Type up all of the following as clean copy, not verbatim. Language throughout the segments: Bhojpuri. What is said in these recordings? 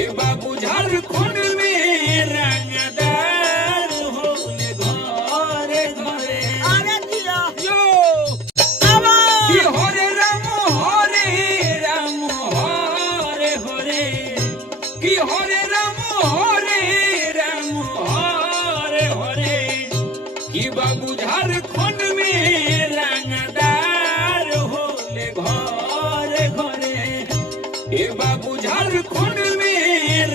ए बाबू झारखंड में रंगदार होले घरे घरे अरे दिया यो आवा कि हरे राम हरे हरे कि हरे राम हरे हरे कि बाबू झारखंड में रंगदार होले घरे घरे ए बाबू झारखंड में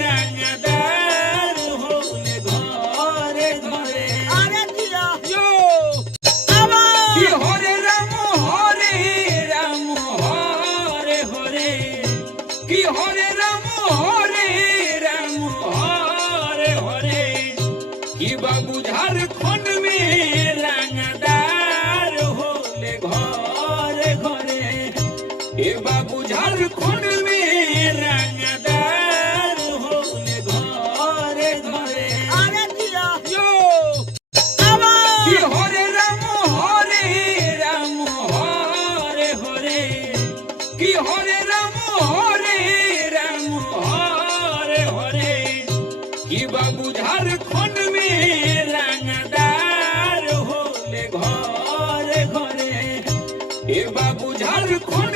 रंगदार होले घरे घरे अरे दिया यो आवा कि हरे राम हरे हरे कि हरे राम हरे हरे कि बाबू झारखंड में रंगदार होले घरे घरे ए बाबू झारखंड में रंगदार होले घरे घरे अरे दिया यो आवा कि हरे राम हरे हरे कि हरे राम हरे हरे कि बाबू झारखंड में रंगदार होले घरे घरे ए बाबू झारखंड